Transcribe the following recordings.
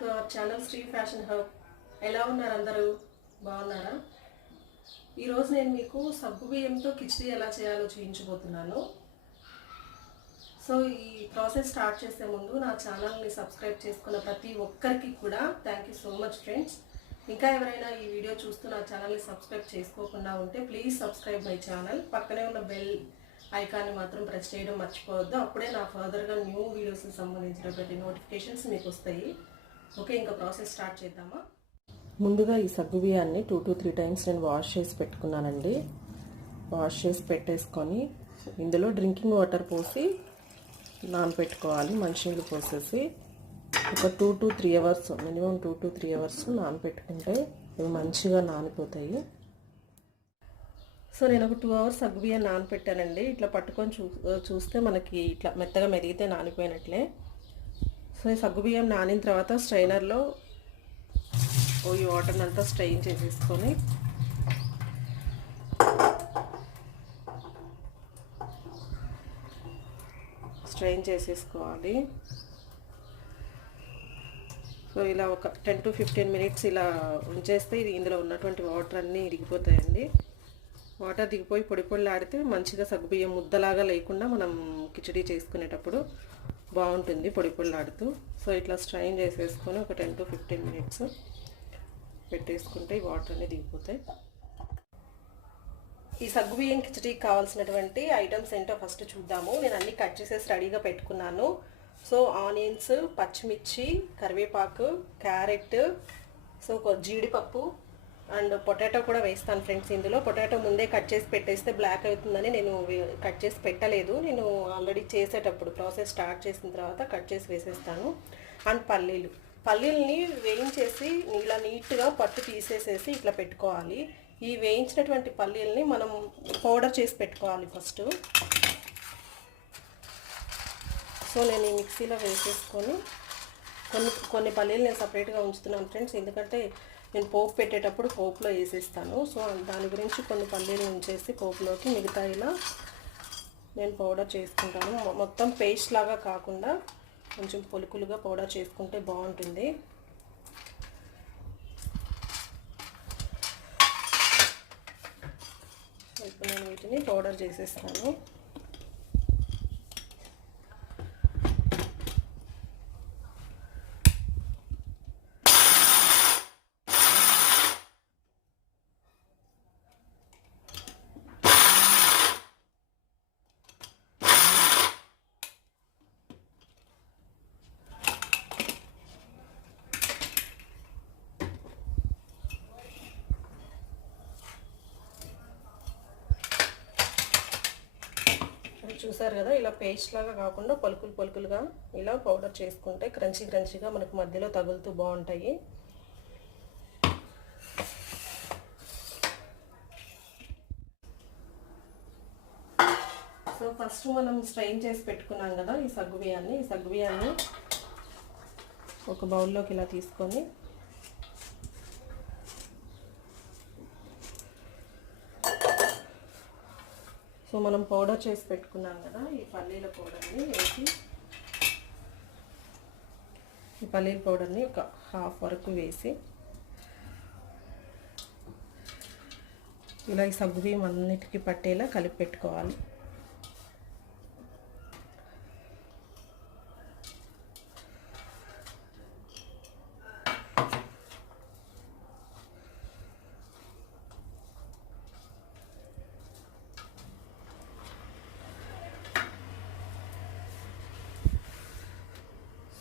To our channel Sri fashion hub. ఎలా ఉన్నారు అందరూ? బాగున్నారా? ఈరోజు నేను మీకు సగ్గు బియ్యంతో కిచిడి ఎలా చేయాలో చూపించబోతున్నాను. సో ఈ ప్రాసెస్ స్టార్ట్ చేసే ముందు నా ఛానల్ని సబ్స్క్రైబ్ చేసుకున్న ప్రతి ఒక్కరికి కూడా thank you so much friends. ఇంకా ఎవరైనా ఈ వీడియో చూస్తూ నా ఛానల్ని సబ్స్క్రైబ్ చేసుకోకుండా ఉంటే ప్లీజ్ సబ్స్క్రైబ్ మై ఛానల్. పక్కనే ఉన్న బెల్ ఐకాన్ని మాత్రం ప్రెస్ చేయడం మర్చిపోవద్దు. అప్పుడే నా ఫర్దర్గా న్యూ వీడియోస్కి సంబంధించిన ప్రతి నోటిఫికేషన్స్ మీకు వస్తాయి. ఓకే, ఇంకా ప్రాసెస్ స్టార్ట్ చేద్దామా? ముందుగా ఈ సగ్గు బియ్యాన్ని 2 to 3 టైమ్స్ నేను వాష్ చేసి పెట్టుకున్నానండి. వాష్ చేసి పెట్టేసుకొని ఇందులో డ్రింకింగ్ వాటర్ పోసి నానబెట్టుకోవాలి. మంచినీళ్ళు పోసేసి ఒక 2 to 3 hours, minimum 2 to 3 hours నానబెట్టుకుంటే ఇవి మంచిగా నానిపోతాయి. సో నేను ఒక 2 అవర్స్ సగ్గు బియ్యం నానబెట్టానండి. ఇట్లా పట్టుకొని చూస్తే మనకి ఇట్లా మెత్తగా మెరిగితే నానిపోయినట్లే. సో ఈ సగ్గు బియ్యం నానిన తర్వాత స్ట్రైనర్లో ఈ వాటర్ని అంతా స్ట్రెయిన్ చేసేసుకొని స్ట్రెయిన్ చేసేసుకోవాలి. సో ఇలా ఒక 10 to 15 మినిట్స్ ఇలా ఉంచేస్తే ఇది ఇందులో ఉన్నటువంటి వాటర్ అన్నీ ఇరిగిపోతాయండి. వాటర్ దిగిపోయి పొడి పొడిలాడితే మంచిగా సగ్గుబియ్యం ముద్దలాగా లేకుండా మనం కిచడీ చేసుకునేటప్పుడు బాగుంటుంది పొడి పొడిలాడుతూ. సో ఇట్లా స్ట్రైన్ చేసేసుకొని ఒక 10 to 15 మినిట్స్ పెట్టేసుకుంటే ఈ వాటర్ అన్నీ దిగిపోతాయి. ఈ సగ్గుబియ్యం కిచడీకి కావాల్సినటువంటి ఐటమ్స్ ఏంటో ఫస్ట్ చూద్దాము. నేను అన్నీ కట్ చేసేసి రెడీగా పెట్టుకున్నాను. సో ఆనియన్స్, పచ్చిమిర్చి, కరివేపాకు, క్యారెట్, సో జీడిపప్పు అండ్ పొటాటో కూడా వేస్తాను ఫ్రెండ్స్. ఇందులో పొటాటో ముందే కట్ చేసి పెట్టేస్తే బ్లాక్ అవుతుందని నేను కట్ చేసి పెట్టలేదు. నేను ఆల్రెడీ చేసేటప్పుడు ప్రాసెస్ స్టార్ట్ చేసిన తర్వాత కట్ చేసి వేసేస్తాను. అండ్ పల్లీల్ని వేయించేసి ఇలా నీట్గా పట్టు తీసేసేసి ఇట్లా పెట్టుకోవాలి. ఈ వేయించినటువంటి పల్లీల్ని మనం పౌడర్ చేసి పెట్టుకోవాలి ఫస్ట్. సో నేను ఈ మిక్సీలో వేసేసుకొని కొన్ని పల్లీలు నేను సపరేట్గా ఉంచుతున్నాను ఫ్రెండ్స్, ఎందుకంటే నేను పోపు పెట్టేటప్పుడు పోపులో వేసేస్తాను. సో దాని గురించి కొన్ని పల్లీలు ఉంచేసి పోపులోకి మిగతా ఇలా నేను పౌడర్ చేసుకుంటాను. మొత్తం పేస్ట్ లాగా కాకుండా కొంచెం పొలుకులుగా పౌడర్ చేసుకుంటే బాగుంటుంది. ఇప్పుడు నేను వీటిని పౌడర్ చేసేస్తాను. చూసారు కదా, ఇలా పేస్ట్ లాగా కాకుండా పలుకులుగా ఇలా పౌడర్ చేసుకుంటే క్రంచీగా మనకు మధ్యలో తగులుతూ బాగుంటాయి. సో ఫస్ట్ మనం స్ట్రెయిన్ చేసి పెట్టుకున్నాం కదా ఈ సగ్గు బియ్యాన్ని ఒక బౌల్లోకి ఇలా తీసుకొని సో మనం పౌడర్ చేసి పెట్టుకున్నాం కదా ఈ పల్లీల పౌడర్ని వేసి, ఈ పల్లీల పౌడర్ని ఒక హాఫ్ వరకు వేసి ఇలా ఈ సగ్గుబియ్యం అన్నిటికీ పట్టేలా కలిపి పెట్టుకోవాలి.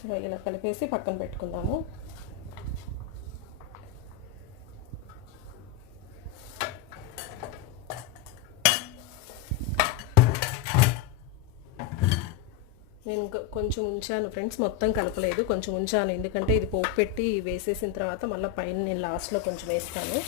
సో ఇలా కలిపేసి పక్కన పెట్టుకుందాము. నేను కొంచెం ఉంచాను ఫ్రెండ్స్, మొత్తం కలపలేదు, కొంచెం ఉంచాను. ఎందుకంటే ఇది పోపు పెట్టి వేసేసిన తర్వాత మళ్ళీ పైన నేను లాస్ట్లో కొంచెం వేస్తాను.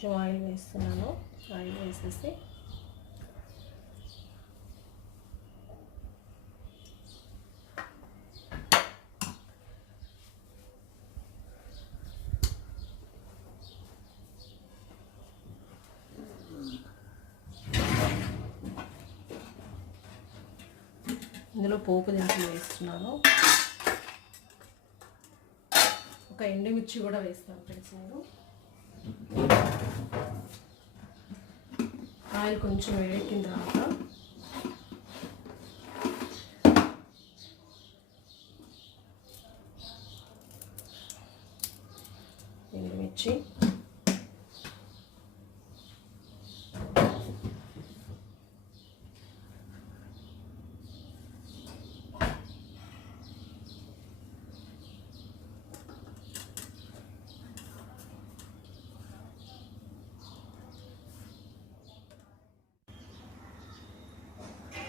కొంచెం ఆయిల్ వేస్తున్నాను. ఆయిల్ వేసేసి ఇందులో పోపు దినుసులు వేస్తున్నాను. ఒక ఎండుమిర్చి కూడా వేస్తాను ఫ్రెండ్స్. నేను ఆయిల్ కొంచెం వేడెక్కిన తర్వాత ఎండుమిర్చి,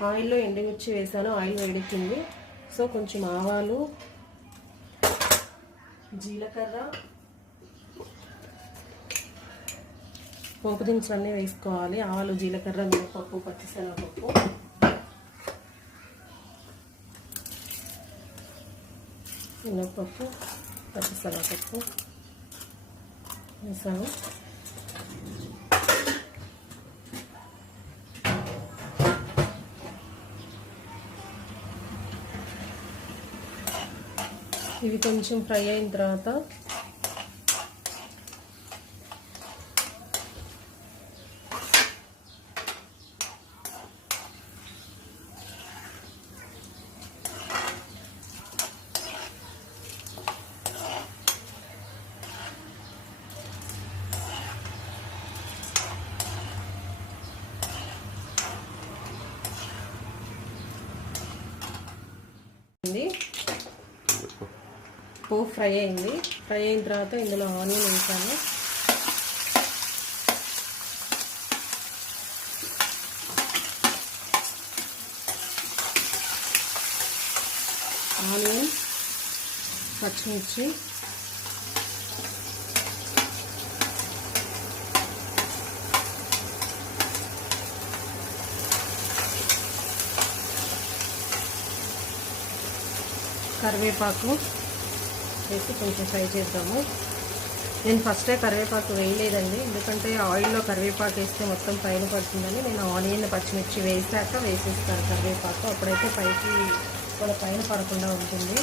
ఆయిల్లో ఎండుమిర్చి వేసాను. ఆయిల్ వేడెక్కింది. సో కొంచెం ఆవాలు, జీలకర్ర, పోపు దినుసులు అన్నీ వేసుకోవాలి. ఆవాలు, జీలకర్ర, మినపప్పు, పచ్చిశనగపప్పు, మినపప్పు, పచ్చిశనగపప్పు వేసాను. ఇవి కొంచెం ఫ్రై అయిన తర్వాత పోపు ఫ్రై అయింది. ఫ్రై అయిన తర్వాత ఇందులో ఆనియన్ వేసాను. ఆనియన్, పచ్చిమిర్చి, కరివేపాకు వేసి కొంచెం ఫ్రై చేద్దాము. నేను ఫస్టే కరివేపాకు వేయలేదండి, ఎందుకంటే ఆయిల్లో కరివేపాకు వేస్తే మొత్తం పైన పడుతుందని నేను ఆనియన్, పచ్చిమిర్చి వేసాక వేసేస్తాను కరివేపాకు. అప్పుడైతే పైకి కూడా పైన పడకుండా ఉంటుంది.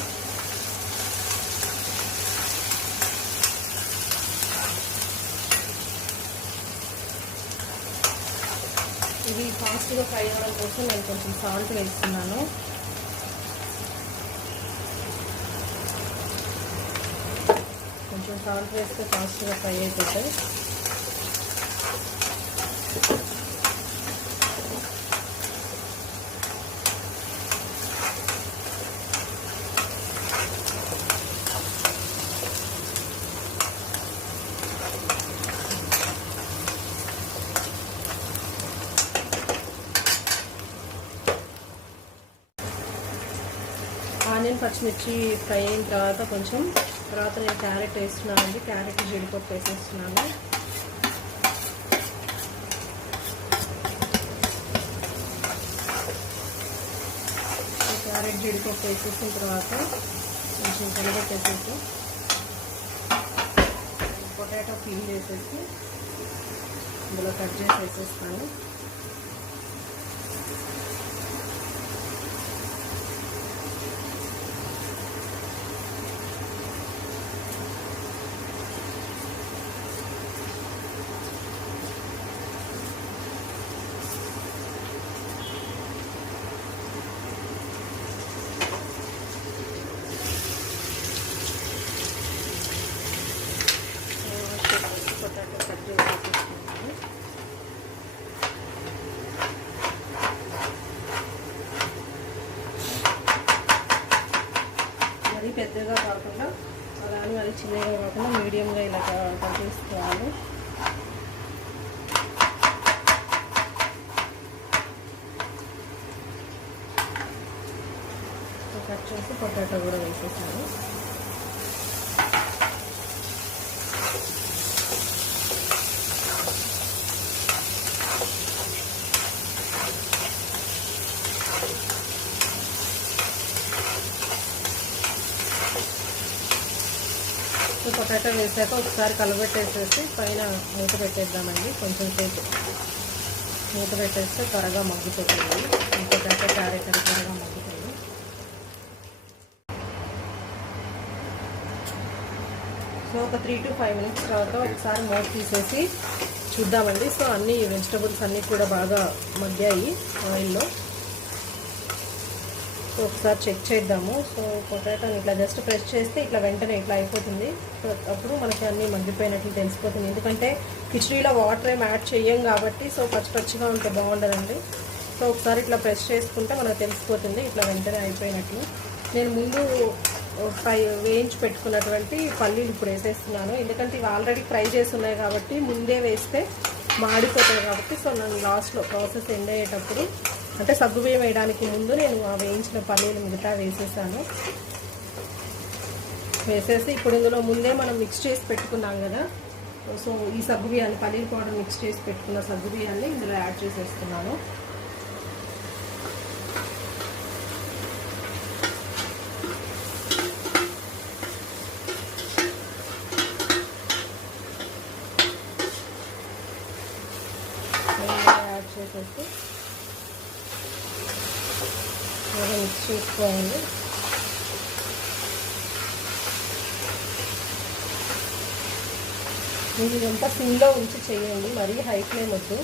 ఇది ఫాస్ట్గా ఫ్రై అవ్వడం కోసం నేను కొంచెం సాల్ట్ వేస్తున్నాను. కొంచెం సాల్ట్ వేస్తే ఫాస్ట్గా ఫ్రై అయిపోతాయి. ఆనియన్, పచ్చిమిర్చి ఫ్రై అయిన తర్వాత నేను క్యారెట్ వేస్తున్నానండి. క్యారెట్, జీడిపప్పు వేసేస్తున్నాను. క్యారెట్, జీడిపప్పు వేసేసిన తర్వాత కొంచెం కలబెట్టేసేసి పొటాటో పీల్ చేసేసి ఇందులో కట్ చేసి వేసేస్తాను. పొటాటో కట్ చేసి వేసేసుకున్నాను. మరీ పెద్దగా కాకుండా అలానే మరీ చిన్నగా కాకుండా మీడియంగా ఇలా కట్ చేసుకోవాలి. కట్ చేసి పొటాటో కూడా వేసేసాను. పొటాటో వేసాక ఒకసారి కలబెట్టేసేసి పైన మూత పెట్టేద్దామండి. కొంచెం సేపు మూత పెట్టేస్తే త్వరగా మగ్గుతుంది. పొటాటో క్యారెట్ అది త్వరగా మగ్గుతుంది. సో ఒక 3 to 5 minutes తర్వాత ఒకసారి మూత తీసేసి చూద్దామండి. సో అన్ని వెజిటబుల్స్ అన్నీ కూడా బాగా మగ్గాయి ఆయిల్లో. సో ఒకసారి చెక్ చేద్దాము. సో పొటాటోని ఇట్లా జస్ట్ ప్రెస్ చేస్తే ఇట్లా వెంటనే ఇట్లా అయిపోతుంది. సో అప్పుడు మనకి అన్నీ మగ్గిపోయినట్లు తెలిసిపోతుంది. ఎందుకంటే కిచడీలో వాటర్ ఏం యాడ్ చేయం కాబట్టి సో పచ్చిగా ఉంటే బాగుండదండి. సో ఒకసారి ఇట్లా ప్రెస్ చేసుకుంటే మనకు తెలిసిపోతుంది ఇట్లా వెంటనే అయిపోయినట్లు. నేను ముందు వేయించి పెట్టుకున్నటువంటి పల్లీలు ఇప్పుడు వేసేస్తున్నాను. ఎందుకంటే ఇవి ఆల్రెడీ ఫ్రై చేసి ఉన్నాయి కాబట్టి ముందే వేస్తే మాడిపోతాయి కాబట్టి సో నేను లాస్ట్లో ప్రాసెస్ ఎండ్ అయ్యేటప్పుడు అంటే సగ్గుబియ్యం వేయడానికి ముందు నేను ఆ వేయించిన పల్లీలు మిగతా వేసేసాను. వేసేసి ఇప్పుడు ఇందులో ముందే మనం మిక్స్ చేసి పెట్టుకున్నాం కదా. సో ఈ సగ్గుబియ్యాన్ని పల్లీల పౌడర్ మిక్స్ చేసి పెట్టుకున్న సగ్గుబియ్యాన్ని ఇందులో యాడ్ చేసేస్తున్నాను. యాడ్ చేసేసి మిక్స్ చేసుకోవాలి. ఇదంతా సిమ్లో ఉంచి చేయండి, మరీ హై ఫ్లేమ్ వద్దు.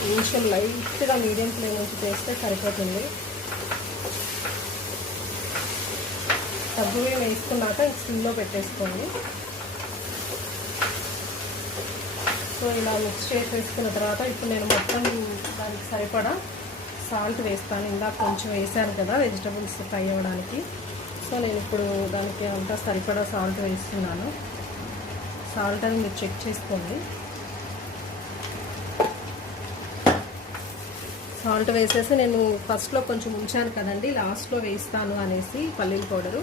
కొంచెం లైట్గా మీడియం ఫ్లేమ్ ఉంచి చేస్తే సరిపోతుంది. సగ్గుబియ్యం వేసుకున్నాక సిమ్లో పెట్టేసుకోండి. సో ఇలా మిక్స్ చేసి వేసుకున్న తర్వాత ఇప్పుడు నేను మొత్తం దానికి సరిపడా సాల్ట్ వేస్తాను. ఇందాక కొంచెం వేసాను కదా వెజిటబుల్స్ ఫ్రై అవ్వడానికి. సో నేను ఇప్పుడు దానికి అంతా సరిపడా సాల్ట్ వేస్తున్నాను. సాల్ట్ అని మీరు చెక్ చేసుకోండి. సాల్ట్ వేసేసి నేను ఫస్ట్లో కొంచెం ఉంచాను కదండి, లాస్ట్లో వేస్తాను అనేసి పల్లీల పౌడరు.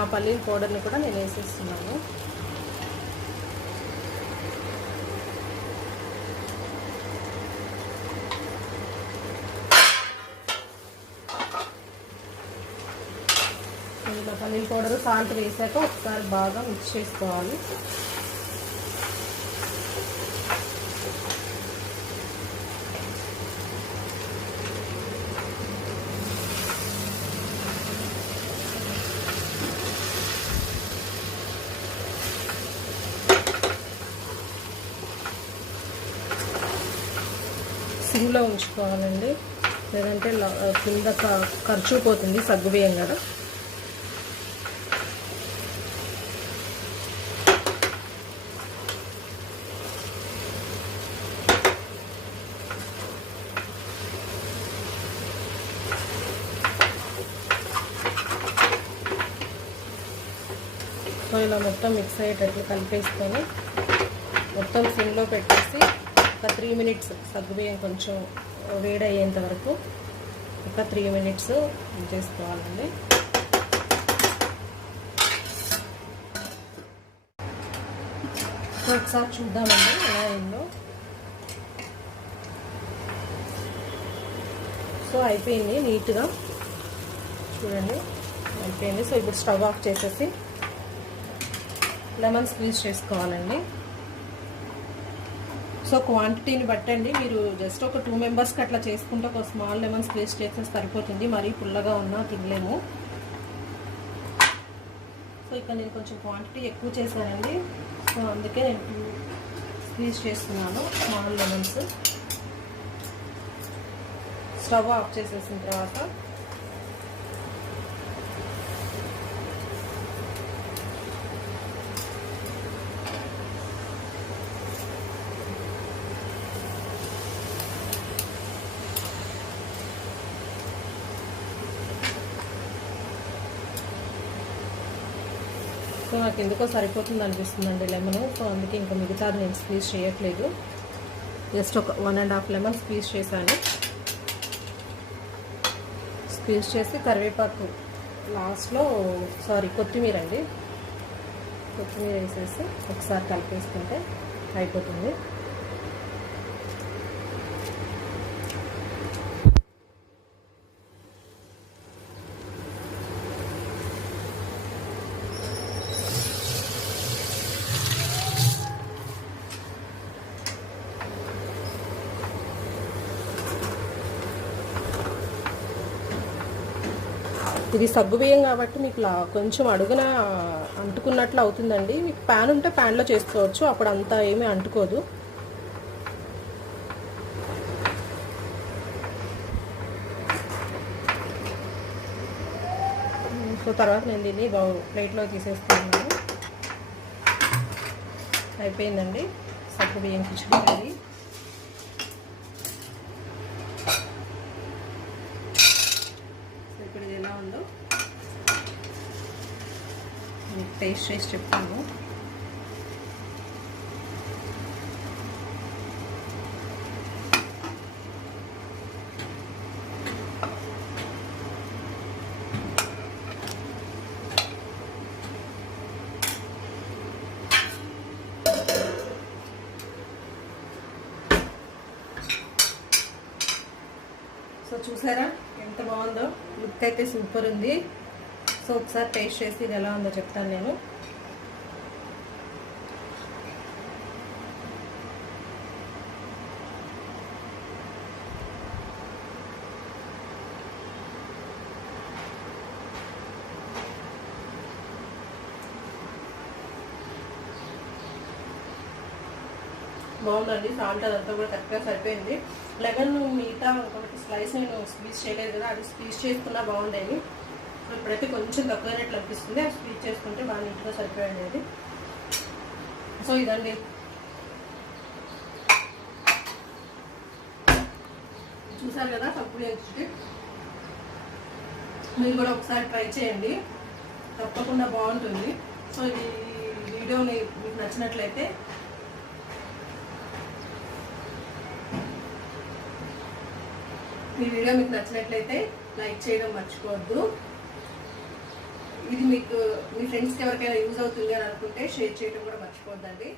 ఆ పల్లీల పౌడర్ని కూడా నేను వేసేస్తున్నాను. ఇలా పల్లీల పౌడరు సాల్ట్ వేసాక ఒకసారి బాగా మిక్స్ చేసుకోవాలి. సిమ్లో ఉంచుకోవాలండి, లేదంటే కింద ఖర్చు పోతుంది సగ్గుబియ్యం కదా. సో ఇలా మొత్తం మిక్స్ అయ్యేటట్లు కలిపేసుకొని మొత్తం సిమ్లో పెట్టేసి ఒక 3 minutes సగ్గుబియ్యం కొంచెం వేడి అయ్యేంత వరకు ఒక 3 minutes చేసుకోవాలండి. ఒకసారి చూద్దామండి ఎలా అయిందో. సో అయిపోయింది, నీట్గా చూడండి అయిపోయింది. సో ఇప్పుడు స్టవ్ ఆఫ్ చేసేసి లెమన్ స్క్వీజ్ చేసుకోవాలండి. సో క్వాంటిటీని బట్టండి, మీరు జస్ట్ ఒక 2 members అట్లా చేసుకుంటే ఒక స్మాల్ లెమన్ స్క్వీజ్ చేస్తే సరిపోతుంది. మరీ పుల్లగా ఉన్నా తినలేము. సో ఇక్కడ నేను కొంచెం క్వాంటిటీ ఎక్కువ చేశానండి. సో అందుకే నేను 2 స్క్వీజ్ చేస్తున్నాను స్మాల్ లెమన్స్. స్టవ్ ఆఫ్ చేసేసిన తర్వాత సో నాకు ఎందుకో సరిపోతుంది అనిపిస్తుందండి లెమన్. సో అందుకే ఇంకా మిగతాది నేను స్క్వీజ్ చేయట్లేదు. జస్ట్ ఒక 1.5 lemon స్క్వీజ్ చేశాను. స్క్వీజ్ చేసి కరివేపాకు లాస్ట్లో కొత్తిమీర అండి, కొత్తిమీర వేసేసి ఒకసారి కలిపేసుకుంటే అయిపోతుంది. ఇది సగ్గుబియ్యం కాబట్టి మీకు కొంచెం అడుగున అంటుకున్నట్లు అవుతుందండి. మీకు ప్యాన్ ఉంటే ప్యాన్లో చేసుకోవచ్చు, అప్పుడు అంతా ఏమీ అంటుకోదు. సో తర్వాత నేను దీన్ని ప్లేట్లో తీసేస్తున్నాను. అయిపోయిందండి సగ్గుబియ్యం కిచిడి రెడీ. సో ఇప్పుడు ఇది ఎలా ఉందో మీకు టేస్ట్ చేసి చెప్తాను. సో చూసారా ఎంత బాగుందో, లుక్ అయితే సూపర్ ఉంది. సో ఒకసారి టేస్ట్ చేసి ఇది ఎలా ఉందో చెప్తాను నేను. బాగుందండి, సాల్ట్ అదంతా కూడా కరెక్ట్గా సరిపోయింది. లెమన్ మిగతా ఒకటి స్లైస్ నేను స్క్వీజ్ చేయలేదు కదా, అది స్క్వీజ్ చేసుకున్నా బాగుండేది. ఇప్పుడైతే కొంచెం తక్కువైనట్లు అనిపిస్తుంది, అది స్క్వీజ్ చేసుకుంటే బాగా నీట్గా సరిపోయింది అది. సో ఇదండి, చూసారు కదా సగ్గుబియ్యం కిచిడి. మీరు కూడా ఒకసారి ట్రై చేయండి, తప్పకుండా బాగుంటుంది. సో ఈ వీడియోని మీకు నచ్చినట్లయితే లైక్ చేయడం మర్చిపోవద్దు. ఇది మీకు మీ ఫ్రెండ్స్కి ఎవరికైనా యూజ్ అవుతుంది అని అనుకుంటే షేర్ చేయడం కూడా మర్చిపోవద్దండి.